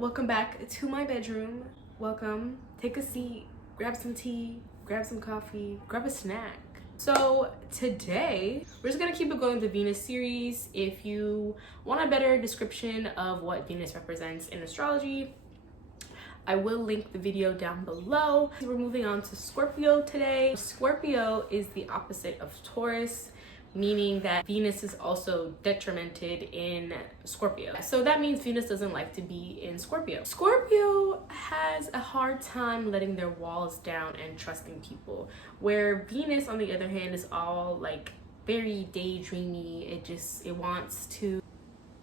welcome back to my bedroom. Welcome. Take a seat, grab some tea, grab some coffee, grab a snack. So today, we're just gonna keep it going with the Venus series. If you want a better description of what Venus represents in astrology, I will link the video down below. We're moving on to Scorpio today. Scorpio is the opposite of Taurus, meaning that Venus is also detrimented in Scorpio. So that means Venus doesn't like to be in Scorpio. Scorpio has a hard time letting their walls down and trusting people, where Venus, on the other hand, is all like very daydreamy.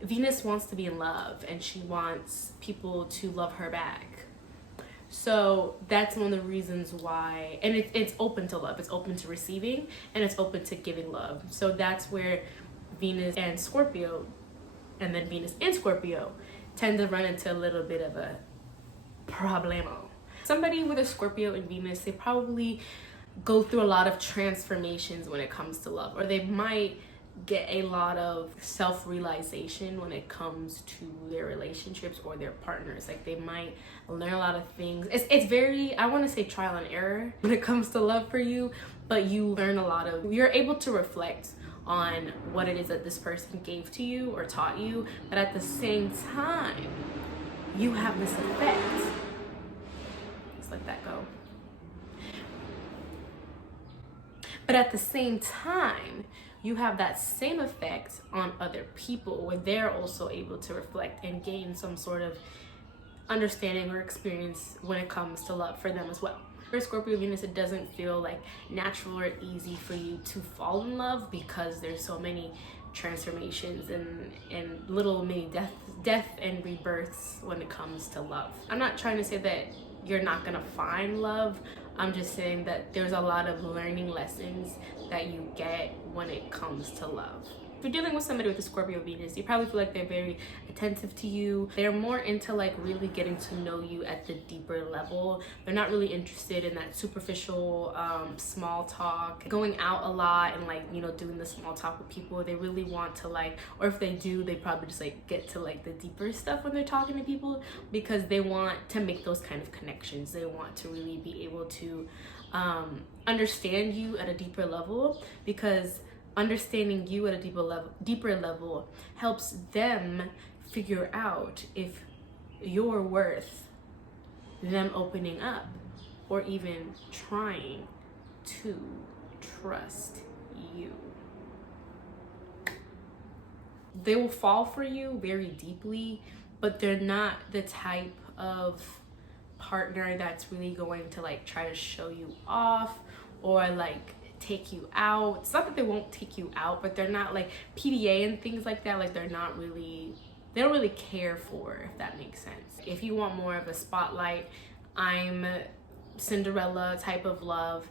Venus wants to be in love, and she wants people to love her back. So that's one of the reasons why, and it's open to love, it's open to receiving, and it's open to giving love. So that's where Venus and Scorpio, and then Venus in Scorpio, tend to run into a little bit of a problemo. Somebody with a Scorpio and Venus, they probably go through a lot of transformations when it comes to love, or they might get a lot of self-realization when it comes to their relationships or their partners. Like, they might learn a lot of things. It's very, I want to say, trial and error when it comes to love for you, but you learn a lot of, you're able to reflect on what it is that this person gave to you or taught you, but at the same time you have this effect. Just let that go. But at the same time, you have that same effect on other people, where they're also able to reflect and gain some sort of understanding or experience when it comes to love for them as well. For Scorpio Venus, it doesn't feel like natural or easy for you to fall in love, because there's so many transformations and little mini death and rebirths when it comes to love. I'm not trying to say that you're not gonna find love. I'm just saying that there's a lot of learning lessons that you get when it comes to love. If you're dealing with somebody with a Scorpio Venus, you probably feel like they're very attentive to you. They're more into like really getting to know you at the deeper level. They're not really interested in that superficial small talk, going out a lot and like, you know, doing the small talk with people. They really want to like, or if they do, they probably just like get to like the deeper stuff when they're talking to people, because they want to make those kind of connections. They want to really be able to understand you at a deeper level, because understanding you at a deeper level helps them figure out if you're worth them opening up or even trying to trust you. They will fall for you very deeply, but they're not the type of partner that's really going to like try to show you off or like take you out. It's not that they won't take you out, but they're not like PDA and things like that. Like, they don't really care for, if that makes sense. If you want more of a spotlight, I'm Cinderella type of love,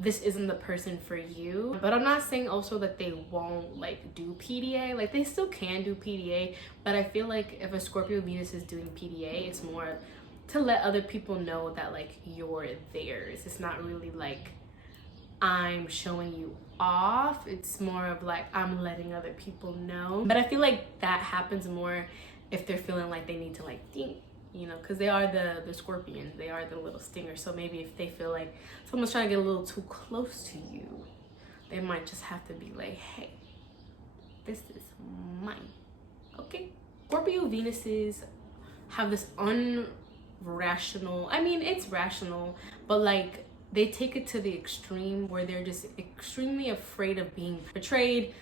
this isn't the person for you. But I'm not saying also that they won't like do PDA. Like, they still can do PDA, but I feel like if a Scorpio Venus is doing PDA, it's more to let other people know that like you're theirs. It's not really like I'm showing you off. It's more of like I'm letting other people know. But I feel like that happens more if they're feeling like they need to like think, you know, because they are the scorpion, they are the little stinger. So maybe if they feel like someone's trying to get a little too close to you, they might just have to be like, hey, this is mine, okay? Scorpio Venuses have this unrational, I mean, it's rational, but like they take it to the extreme where they're just extremely afraid of being betrayed,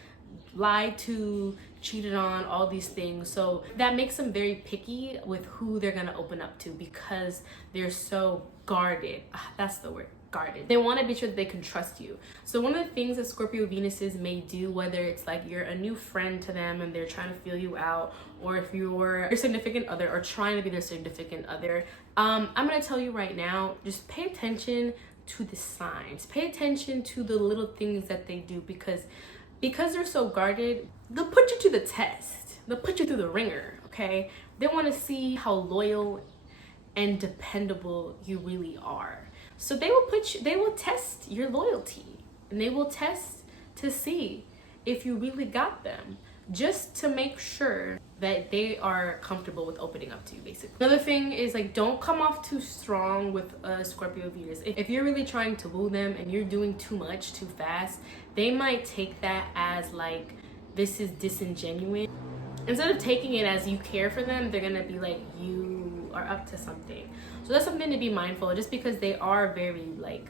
lied to, cheated on, all these things. So that makes them very picky with who they're gonna open up to, because they're so guarded. That's the word, guarded. They want to be sure that they can trust you. So one of the things that Scorpio Venuses may do, whether it's like you're a new friend to them and they're trying to feel you out, or if you're your significant other or trying to be their significant other, I'm gonna tell you right now, just pay attention to the signs. Pay attention to the little things that they do, because they're so guarded, they'll put you to the test. They'll put you through the ringer, okay? They want to see how loyal and dependable you really are. So they will test your loyalty, and they will test to see if you really got them. just to make sure that they are comfortable with opening up to you, basically. Another thing is like, don't come off too strong with a Scorpio Venus. If you're really trying to woo them and you're doing too much too fast, they might take that as like, this is disingenuous. Instead of taking it as you care for them, they're gonna be like, you are up to something. So that's something to be mindful of, just because they are very like,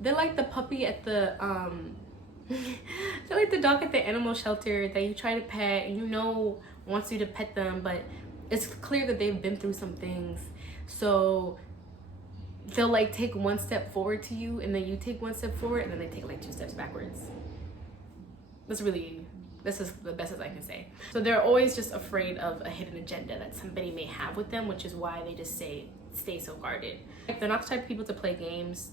they're like the puppy at the they're like the dog at the animal shelter that you try to pet and you know wants you to pet them, but it's clear that they've been through some things. So they'll like take one step forward to you, and then you take one step forward, and then they take like 2 steps backwards. This is the best as I can say. So they're always just afraid of a hidden agenda that somebody may have with them, which is why they just stay so guarded. They're not the type of people to play games.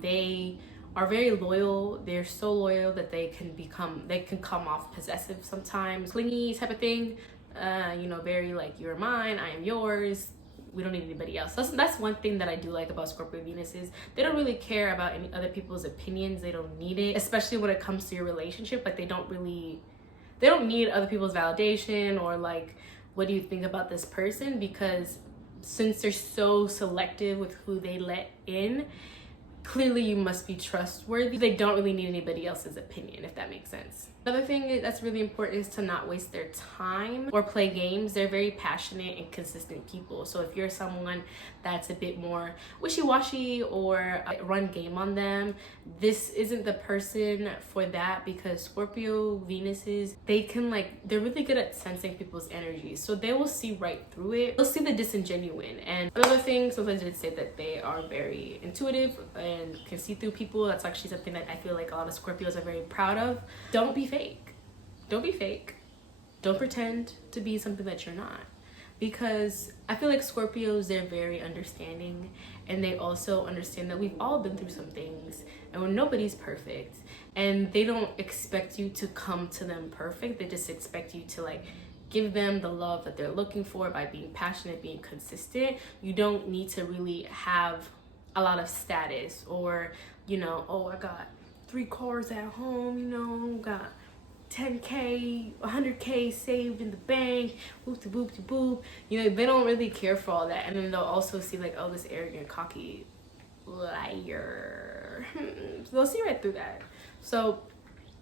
They are very loyal. They're so loyal that they can come off possessive sometimes, clingy type of thing. You know, very like, you're mine, I am yours, we don't need anybody else. That's one thing that I do like about Scorpio Venus, is they don't really care about any other people's opinions. They don't need it, especially when it comes to your relationship. Like, they don't need other people's validation or like, what do you think about this person? Because since they're so selective with who they let in, clearly you must be trustworthy. They don't really need anybody else's opinion, if that makes sense. Another thing that's really important is to not waste their time or play games. They're very passionate and consistent people. So if you're someone that's a bit more wishy-washy or run game on them, this isn't the person for that, because Scorpio Venuses, they're really good at sensing people's energy. So they will see right through it. They'll see the disingenuine. And another thing, sometimes I did say that they are very intuitive and can see through people. That's actually something that I feel like a lot of Scorpios are very proud of. Don't be fake. Don't be fake. Don't pretend to be something that you're not. Because I feel like Scorpios, they're very understanding, and they also understand that we've all been through some things, and when nobody's perfect, and they don't expect you to come to them perfect. They just expect you to like give them the love that they're looking for by being passionate, being consistent. You don't need to really have a lot of status, or, you know, oh, I got 3 cars at home, you know, got 10K, 100K saved in the bank, boop de boop de boop. You know, they don't really care for all that. And then they'll also see like, oh, this arrogant, cocky liar. So they'll see right through that. So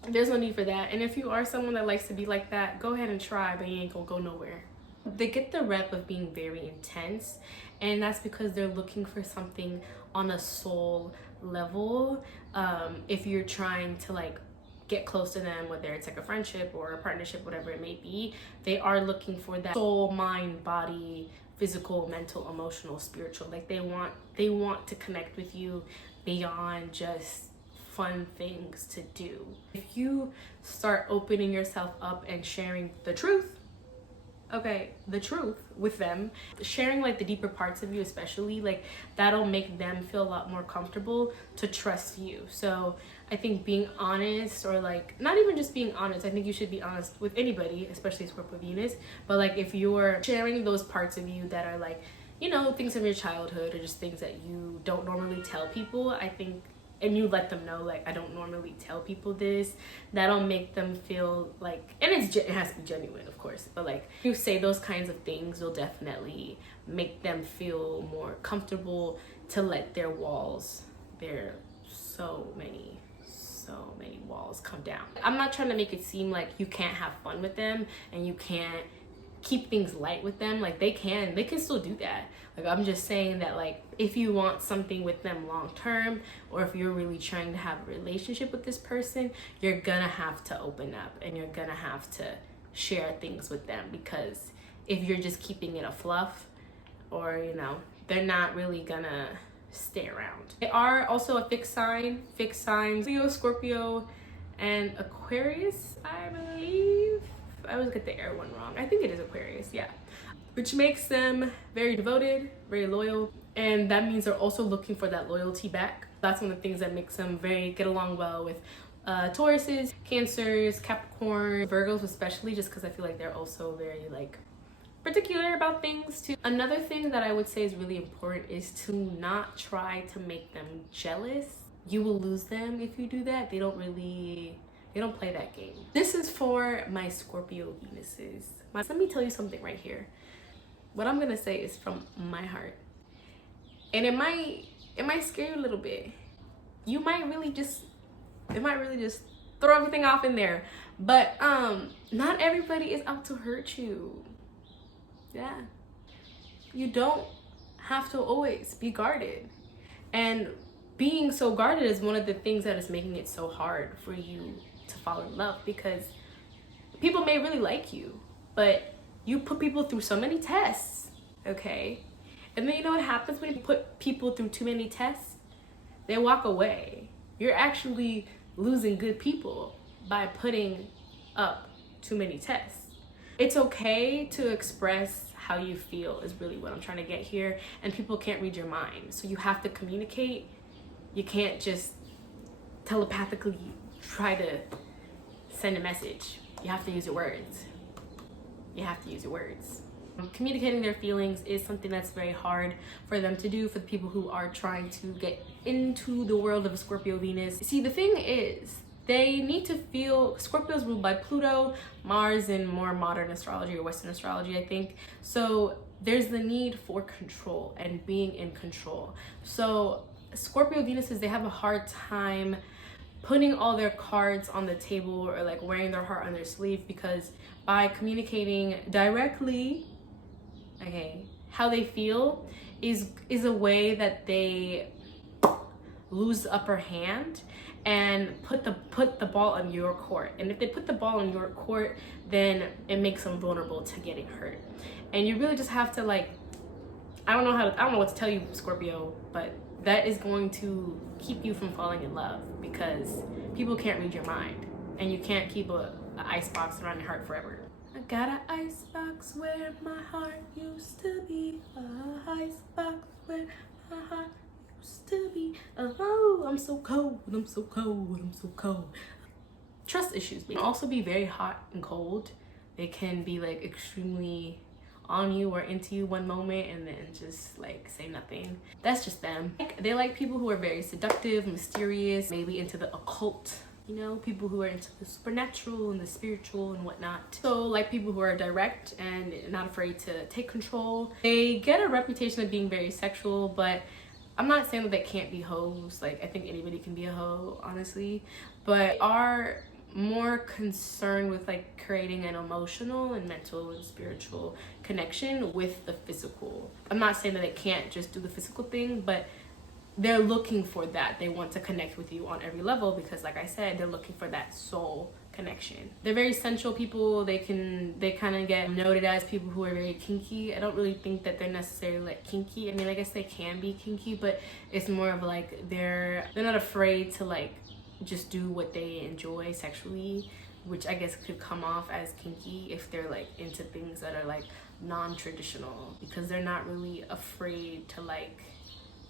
there's no need for that. And if you are someone that likes to be like that, go ahead and try, but you ain't gonna go nowhere. They get the rep of being very intense, and that's because they're looking for something on a soul level. If you're trying to like get close to them, whether it's like a friendship or a partnership, whatever it may be, they are looking for that soul, mind, body, physical, mental, emotional, spiritual. Like they want to connect with you beyond just fun things to do. If you start opening yourself up and sharing the truth with them, sharing like the deeper parts of you, especially, like that'll make them feel a lot more comfortable to trust you. So I think being honest, or like not even just being honest, I think you should be honest with anybody, especially Scorpio Venus, but like if you're sharing those parts of you that are like, you know, things from your childhood or just things that you don't normally tell people, I think, and you let them know, like, I don't normally tell people this, that'll make them feel like, and it has to be genuine, of course, but like you say those kinds of things will definitely make them feel more comfortable to let their walls, their so many walls come down. I'm not trying to make it seem like you can't have fun with them and you can't keep things light with them. Like they can still do that. Like I'm just saying that, like, if you want something with them long term, or if you're really trying to have a relationship with this person, you're gonna have to open up and you're gonna have to share things with them, because if you're just keeping it a fluff, or, you know, they're not really gonna stay around. They are also a fixed sign, Leo, Scorpio, and Aquarius, I believe. I always get the air one wrong. I think it is Aquarius, yeah. Which makes them very devoted, very loyal, and that means they're also looking for that loyalty back. That's one of the things that makes them get along well with Tauruses, Cancers, Capricorn, Virgos especially, just because I feel like they're also very like particular about things too. Another thing that I would say is really important is to not try to make them jealous. You will lose them if you do that. They don't really They don't play that game. This is for my Scorpio Venuses. Let me tell you something right here. What I'm gonna say is from my heart. And it might scare you a little bit. It might really just throw everything off in there. But not everybody is out to hurt you. Yeah. You don't have to always be guarded. And being so guarded is one of the things that is making it so hard for you to fall in love, because people may really like you, but you put people through so many tests, okay? And then you know what happens when you put people through too many tests? They walk away. You're actually losing good people by putting up too many tests. It's okay to express how you feel is really what I'm trying to get here, and people can't read your mind. So you have to communicate. You can't just telepathically try to send a message. You have to use your words. You have to use your words. Communicating their feelings is something that's very hard for them to do, for the people who are trying to get into the world of a Scorpio Venus. See, the thing is, they need to feel, Scorpio's ruled by Pluto, Mars in more modern astrology or Western astrology, I think. So there's the need for control and being in control. So Scorpio Venuses, they have a hard time putting all their cards on the table or like wearing their heart on their sleeve, because by communicating directly, okay, how they feel is a way that they lose the upper hand and put the ball on your court. And if they put the ball on your court, then it makes them vulnerable to getting hurt. And you really just have to, like, I don't know what to tell you, Scorpio, but that is going to keep you from falling in love, because people can't read your mind, and you can't keep an icebox around your heart forever. I got an icebox where my heart used to be. An icebox where my heart used to be. Oh, I'm so cold, I'm so cold, I'm so cold. Trust issues can also be very hot and cold. They can be like extremely on you or into you one moment and then just like say nothing. That's just them. They like people who are very seductive, mysterious, maybe into the occult, you know, people who are into the supernatural and the spiritual and whatnot. So like people who are direct and not afraid to take control. They get a reputation of being very sexual, but I'm not saying that they can't be hoes. Like, I think anybody can be a hoe, honestly, but are more concerned with like creating an emotional and mental and spiritual connection with the physical. I'm not saying that they can't just do the physical thing, but they're looking for that. They want to connect with you on every level, because like I said, they're looking for that soul connection. They're very sensual people. They kind of get noted as people who are very kinky. I don't really think that they're necessarily like kinky. I mean, I guess they can be kinky, but it's more of like they're not afraid to like just do what they enjoy sexually, which I guess could come off as kinky if they're like into things that are like non-traditional, because they're not really afraid to like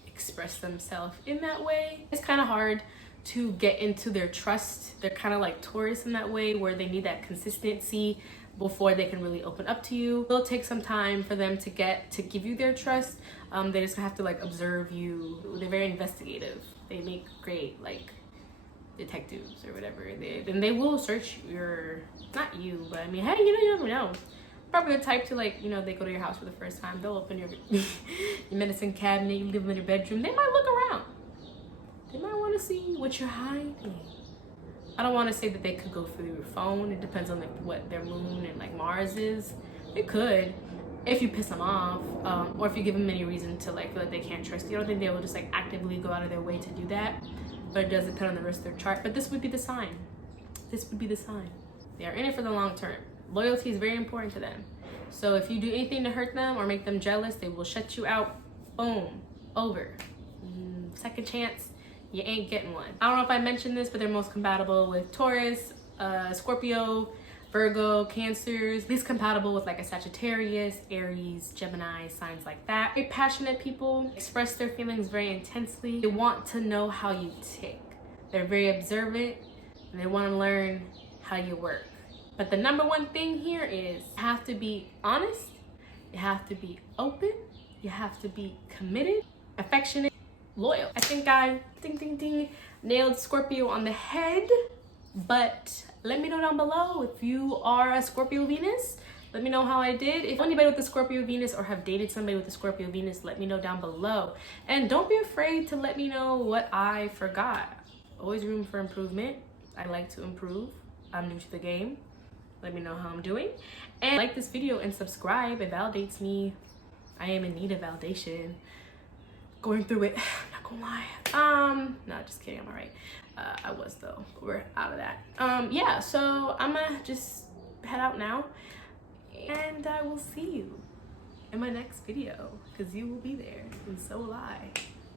express themselves in that way. It's kind of hard to get into their trust. They're kind of like Taurus in that way, where they need that consistency before they can really open up to you. It'll take some time for them to give you their trust. They just have to like observe you. They're very investigative. They make great like detectives or whatever. They will search your, not you, but I mean, hey, you never know. Probably the type to like, you know, they go to your house for the first time, they'll open your medicine cabinet, you live in your bedroom, they might look around. They might want to see what you're hiding. I don't want to say that they could go through your phone. It depends on like what their moon and like Mars is. It could, if you piss them off, or if you give them any reason to like feel like they can't trust you. I don't think they will just like actively go out of their way to do that, but it does depend on the rest of their chart. But this would be the sign. This would be the sign. They are in it for the long term. Loyalty is very important to them. So if you do anything to hurt them or make them jealous, they will shut you out. Boom. Over. Second chance, you ain't getting one. I don't know if I mentioned this, but they're most compatible with Taurus, Scorpio, Virgo, Cancers. Least compatible with like a Sagittarius, Aries, Gemini, signs like that. Very passionate people, express their feelings very intensely. They want to know how you tick. They're very observant, and they want to learn how you work. But the number one thing here is you have to be honest, you have to be open, you have to be committed, affectionate, loyal. I think I nailed Scorpio on the head. But let me know down below if you are a Scorpio Venus. Let me know how I did. If anybody with the Scorpio Venus or have dated somebody with the Scorpio Venus, let me know down below. And don't be afraid to let me know what I forgot. Always room for improvement. I like to improve. I'm new to the game. Let me know how I'm doing. And like this video and subscribe. It validates me. I am in need of validation. Going through it. I'm not gonna lie. No, just kidding. I'm alright. I was though. We're out of that. Yeah, so I'm gonna just head out now. And I will see you in my next video, because you will be there, and so will I.